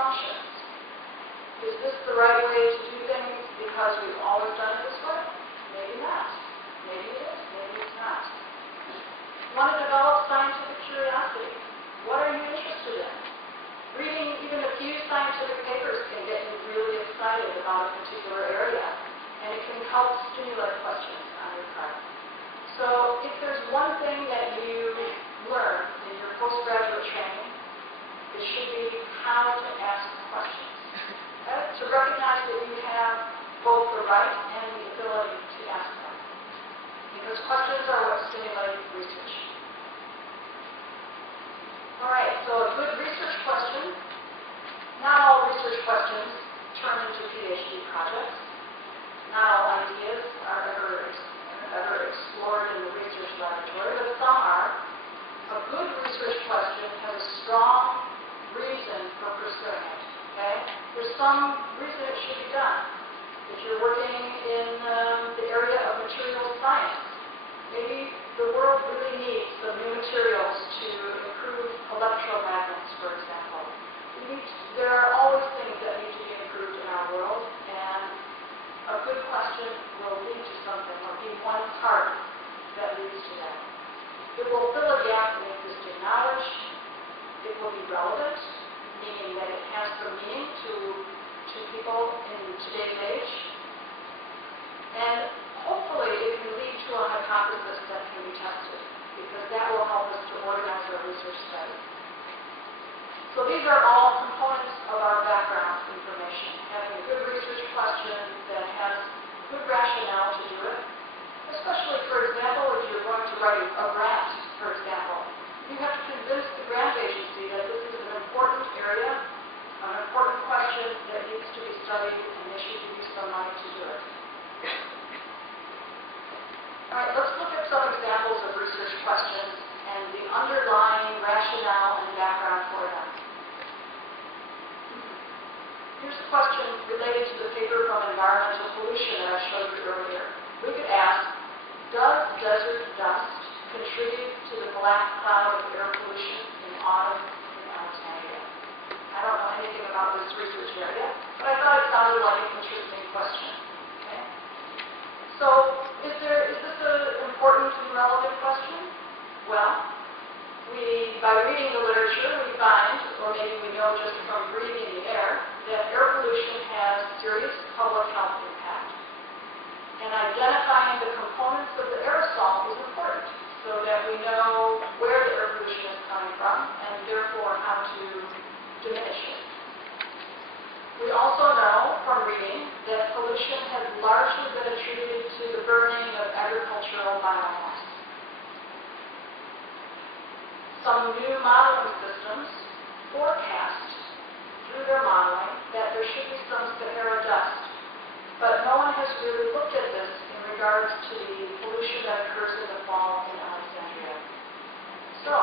assumptions. Is this the right way to do things because we've always done it this way? Maybe not. Maybe it is. Maybe it's not. Want to develop scientific curiosity? What are you interested in? Reading even a few scientific papers can get you really excited about a particular area, and it can help stimulate questions on your part. So if there's one thing that you learn in your postgraduate training, it should be how to ask questions. Okay? To recognize that you have both the right and the ability to ask them. Because questions are what stimulate research. All right, so a good research question. Not all research questions turn into PhD projects. Not all ideas are ever explored in the research laboratory, but some are. A good research question has a strong reason for pursuing it. Okay? There's some reason it should be done. If you're working in the area of materials science, maybe the world really needs some new materials to improve electromagnets, for example. There are always things that need to be improved in our world, and a good question will lead to something, or be one part that leads to that. It will fill a gap in existing knowledge. It will be relevant, meaning that it has some meaning to people in today's age. And hopefully it can lead to a hypothesis that can be tested, because that will help us to organize our research studies. So these are all components of our background information. Having a good research question that has good rationale to do it, especially, for example, if you're going to write a grant, for example. You have to convince the grant agency that this is an important area, an important question that needs to be studied, and they should give you some money to do it. All right, let's look at some examples of research questions and the underlying rationale and background for them. Here's a question related to the paper from environmental pollution that I showed you earlier. We could ask, does desert dust contribute to the black cloud of air pollution in autumn in Alexandria? I don't know anything about this research area, but I thought it sounded like an interesting question. Okay? So, is this an important and relevant question? Well, by reading the literature, we find, or maybe we know just from breathing the air, that air pollution has serious public health impact. And identifying the components of the aerosol is important, so that we know where the air pollution is coming from, and therefore how to diminish it. We also know from reading that pollution has largely been attributed to the burning of agricultural biomass. Some new modeling systems forecast through their modeling that there should be some Sahara dust, but no one has really looked at this in regards to the pollution that occurs in the fall in Alexandria. So,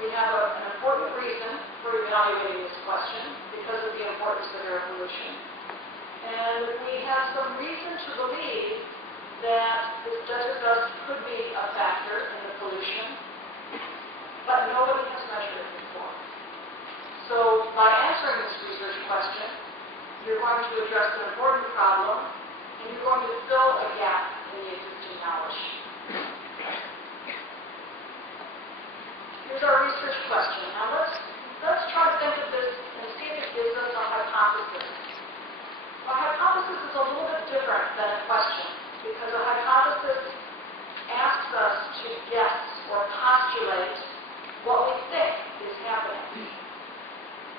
we have an important reason for evaluating this question because of the importance of air pollution. And we have some reason to believe that this desert dust could be a factor in the pollution, but nobody has measured it before. So by answering this research question, you're going to address an important problem, and you're going to fill a gap in the existing knowledge. Here's our research question. Now let's try to think of this and see if it gives us a hypothesis. A hypothesis is a little bit different than a question, because a hypothesis asks us to guess or postulate what we think is happening.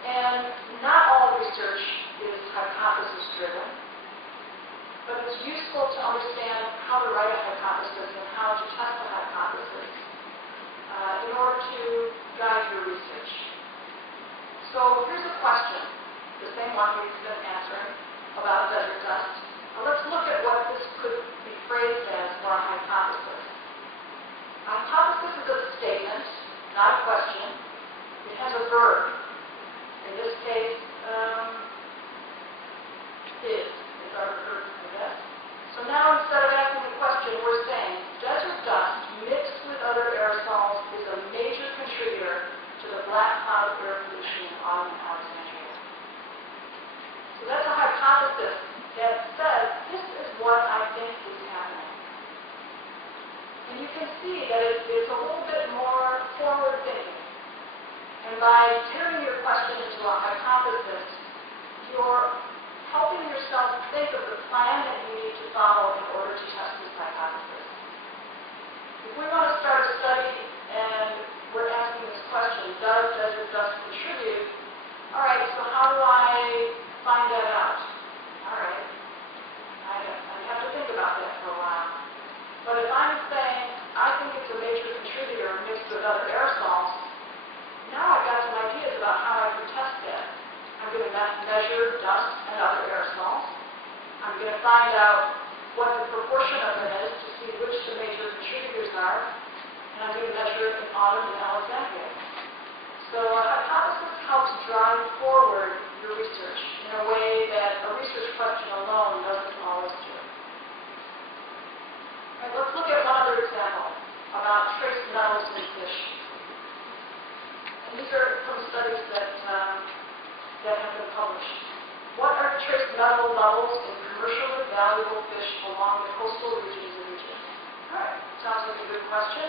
And not all research is hypothesis-driven, but it's useful to understand how to write a hypothesis and how to test a hypothesis in order to guide your research. So here's a question, the same one we've been answering about desert dust. Now let's look at what this could be phrased as for a hypothesis. A hypothesis is a statement, not a question. It has a verb. In this case, is our verb for this. So now instead of asking the question, we're saying desert dust mixed with other aerosols is a major contributor to the black cloud air pollution in autumn in Alexandria. hypothesis that says, this is what I think is happening. And you can see that it's a little bit more forward-thinking. And by turning your question into a hypothesis, you're helping yourself think of the plan that you need to follow in order to test this hypothesis. If we want to start a study and we're asking this question, does desert dust contribute? All right, so how do I find that out? All right, I have to think about that for a while. But if I'm saying, I think it's a major contributor mixed with other aerosols, now I've got some ideas about how I can test that. I'm going to measure dust and other aerosols. I'm going to find out what the proportion of them is to see which the major contributors are. And I'm going to measure it in autumn and Alexandria. So a hypothesis helps drive forward your research in a way that a research question alone doesn't always do. Right, let's look at one other example about trace metals in fish. And these are from studies that have been published. What are trace metal levels in commercially valuable fish along the coastal regions of Egypt? All right, sounds like a good question.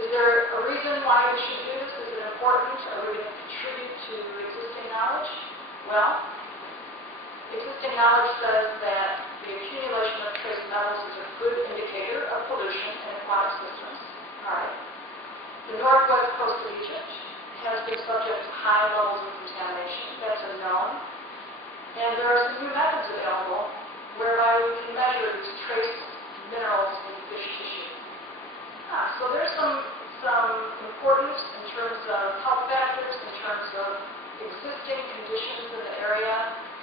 Is there a reason why we should do this? Is it important? Are we going to contribute to existing knowledge? Well, existing knowledge says that the accumulation of trace metals is a good indicator of pollution in aquatic systems. All right. The northwest coast of Egypt has been subject to high levels of contamination. That's a known. And there are some new methods available whereby we can measure these trace minerals in fish tissue. So there's some importance in terms of health factors, in terms of existing conditions in the area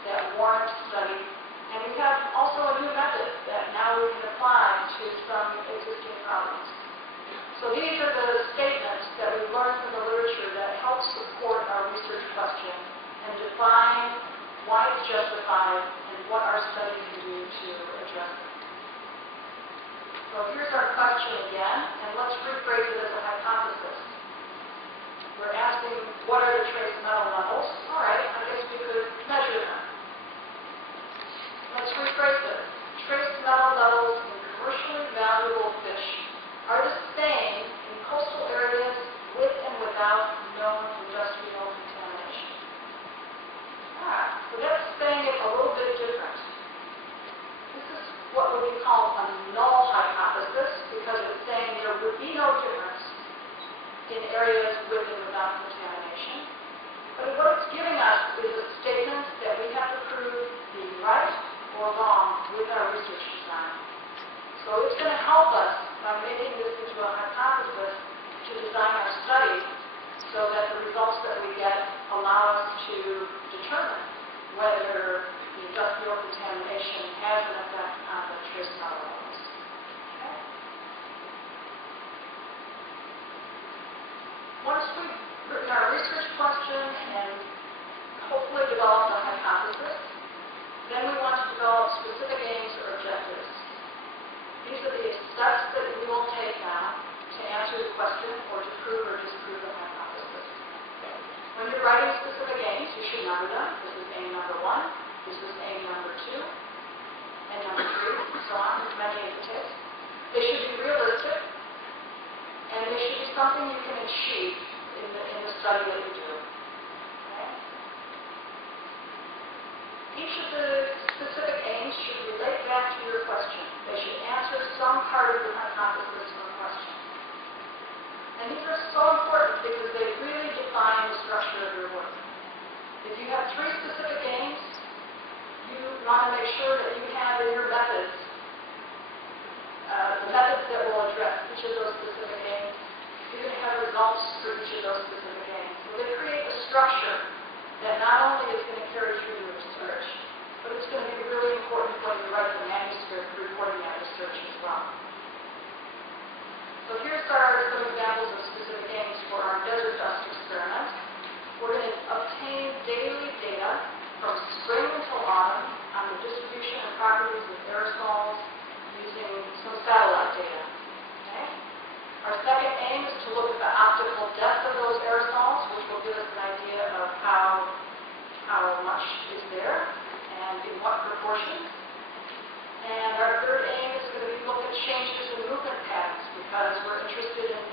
that warrant study. And we have also a new method that now we can apply to some existing problems. So these are the statements that we've learned from the literature that help support our research question and define why it's justified and what our study can do to address it. So here's our question again, and let's rephrase it as a hypothesis. We're asking, what are the trace metal levels? All right, I guess we could measure them. Let's rephrase it. Trace metal levels in commercially valuable fish are the same in coastal areas with and without known industrial contamination. So that's saying it a little bit different. This is what would be called a null hypothesis, because it's saying there would be no difference in areas with and without contamination. But what it's giving us is a statement that we have to prove being right or wrong with our research design. So it's going to help us by making this into a hypothesis to design our study so that the results that we get allow us to determine whether the industrial contamination has an effect on the trace metal levels. Okay? Once we've written our research question and hopefully developed a hypothesis, then we want to develop specific aims or objectives. These are the steps that we will take now to answer the question or to prove or disprove a hypothesis. When you're writing specific aims, you should number them. This is aim number 1, this is aim number 2, and number 3, and so on, as many as it takes. They should be realistic, and they should be something you can achieve in the study that you do. Okay? Each of the specific aims should relate back to your question. They should answer some part of the hypothesis or question. And these are so important because they really define the structure of your work. If you have 3 specific aims, you want to make sure that you have in your methods the methods that will address each of those specific aims. You're going to have results for each of those specific aims. So they create a structure that not only is going to carry through your research, but it's going to be really important when you write the manuscript reporting that research as well. So here's some examples of specific aims for our desert dust experiment. We're going to obtain daily data from spring until autumn on the distribution and properties of aerosols using some satellite data. Okay? Our second aim is to look at the optical depth of those aerosols, which will give us an idea of how much is there. And and in what proportion. And our third aim is going to be look at changes in movement patterns because we're interested in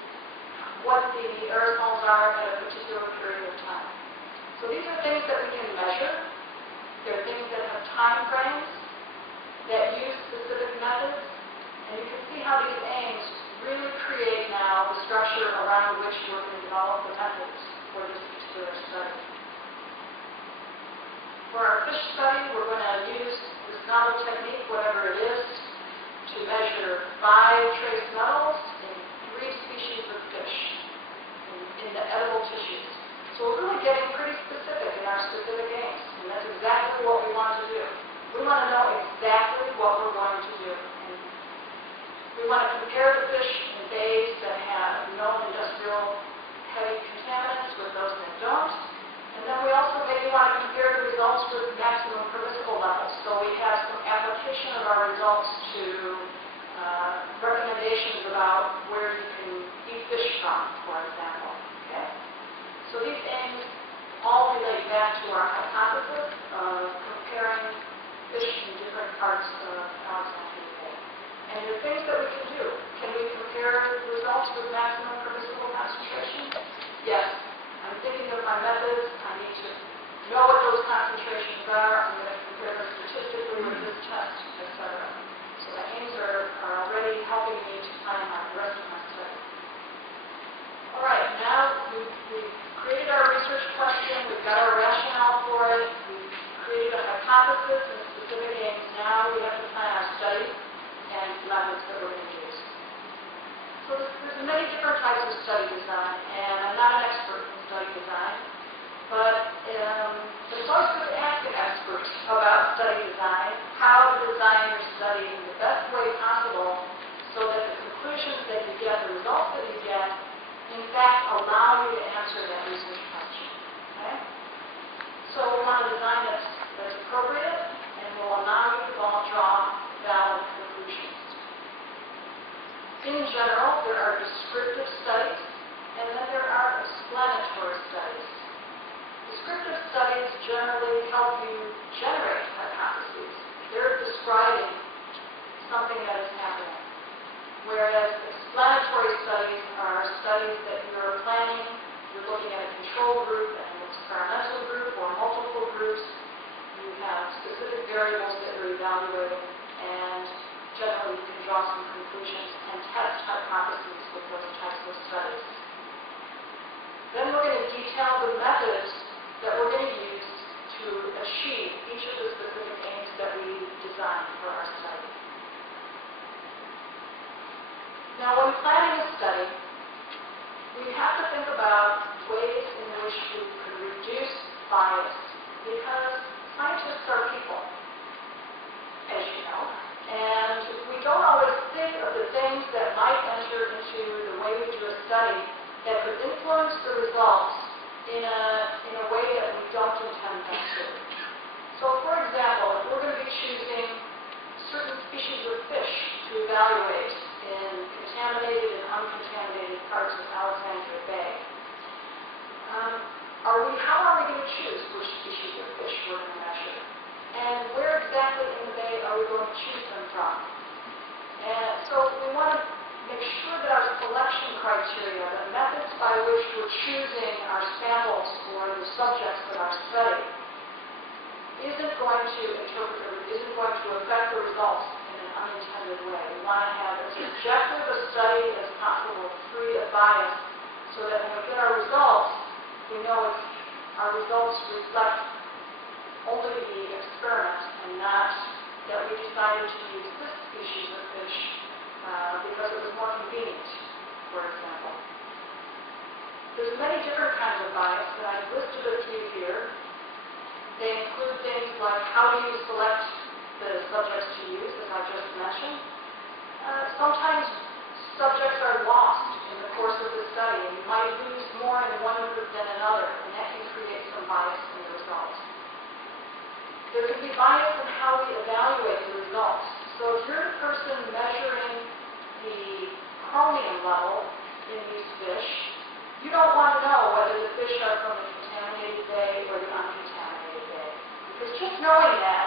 what the aerosols are at a particular period of time. So these are things that we can measure. They're things that have time frames, that use specific methods, and you can see how these aims really create now the structure around which we're going to develop the methods for this particular study. For our fish study, we're going to use this novel technique, whatever it is, to measure 5 trace metals in 3 species of fish in the edible tissues. So we're really getting pretty specific in our specific aims, and that's exactly what we want to do. We want to know exactly what we're going to do. And we want to compare the fish in bays that have known industrial heavy contaminants with those that don't. And then we also maybe want to compare the results with maximum permissible levels. So we have some application of our results to recommendations about where you can eat fish from, for example. Okay? So these aims all relate back to our hypothesis of comparing fish in different parts of Alexandria Bay. And there are things that we can do. Can we compare results with maximum permissible concentration? Yes. I'm thinking of my methods. I need to know what those concentrations are. I'm going to compare them statistically with this test, etc. So the aims are already helping me to plan out the rest of my study. All right, now we've created our research question. We've got our rationale for it. We've created a hypothesis and specific aims. Now we have to plan our study and methods that we're going to use. So there's many different types of study design, and I'm not an expert in study design, but it's always good to ask an expert about study design, how to design your study in the best way possible so that the conclusions that you get, the results that you get, in fact allow you to answer that research question. Okay? So we want a design that's appropriate and will allow you to draw valid conclusions. In general, there are descriptive studies, and then there are explanatory studies. Descriptive studies generally help you generate hypotheses. They're describing something that is happening. Whereas explanatory studies are studies that you're planning, you're looking at a control group, an experimental group, or multiple groups. You have specific variables that you're evaluating, and generally you can draw some conclusions and test hypotheses with those types of studies. Then we're going to detail the methods that we're going to use to achieve each of the specific aims that we designed for our study. Now, when planning a study, we have to think about ways in which we can reduce bias, because scientists are people, as you know. And we don't always think of the things that might enter into the way we do a study that could influence the results in a way that we don't intend them to. So, for example, if we're going to be choosing certain species of fish to evaluate in contaminated and uncontaminated parts of Alexandria Bay, how are we going to choose which species of fish we're going to measure? And where exactly in the bay are we going to choose them from? And so we want to make sure that our selection criteria, the methods by which we're choosing our samples or the subjects of our study, isn't going to affect the results in an unintended way. We want to have as objective a study as possible, free of bias, so that when we get our results, we know our results reflect only the experiment and not that we decided to use this species of fish because it was more convenient, for example. There's many different kinds of bias, and I've listed a few here. They include things like how do you select the subjects to use, as I just mentioned. Sometimes subjects are lost in the course of the study, and you might lose more in one group than another, and that can create some bias in the results. There can be bias in how we evaluate the results. So if you're the person measuring the chromium level in these fish, you don't want to know whether the fish are from the contaminated bay or the uncontaminated bay. Because just knowing that